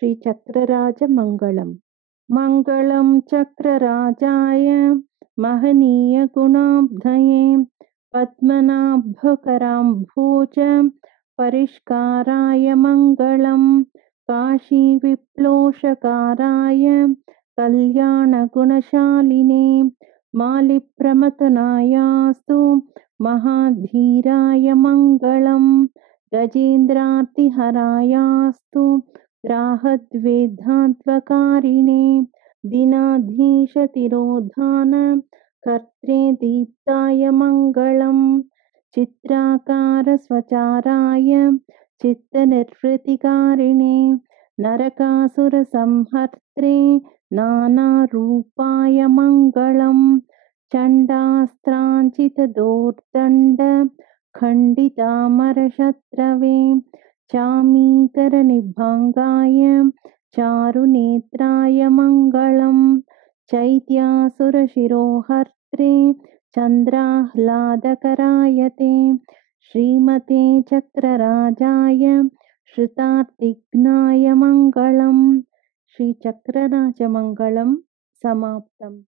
श्रीचक्रराजमङ्गलम्। मङ्गलं चक्रराजाय महनीयगुणाब्धये पद्मनाभकराम्भोज परिष्काराय मङ्गलं काशीविप्लोषकाराय कल्याणगुणशालिने मालिप्रमथनायास्तु महाधीराय मङ्गलं गजेन्द्रार्तिहरायास्तु राहद्वेदान्तकारिणे दीनाधीशतिरोधान कर्त्रे दीप्ताय मङ्गलं चित्राकारस्वचाराय चित्तनिर्वृतिकारिणे नरकासुरसंहर्त्रे नानारूपाय मङ्गलं चण्डास्त्राञ्चितदोर्दण्ड खण्डितामरशत्रवे चामीकरनिभङ्गाय चारुनेत्राय मङ्गलं चैत्यासुरशिरोहर्त्रे चन्द्राह्लादकराय ते श्रीमते चक्रराजाय श्रुतार्तिघ्नाय मङ्गलं। श्रीचक्रराजमङ्गलं समाप्तम्।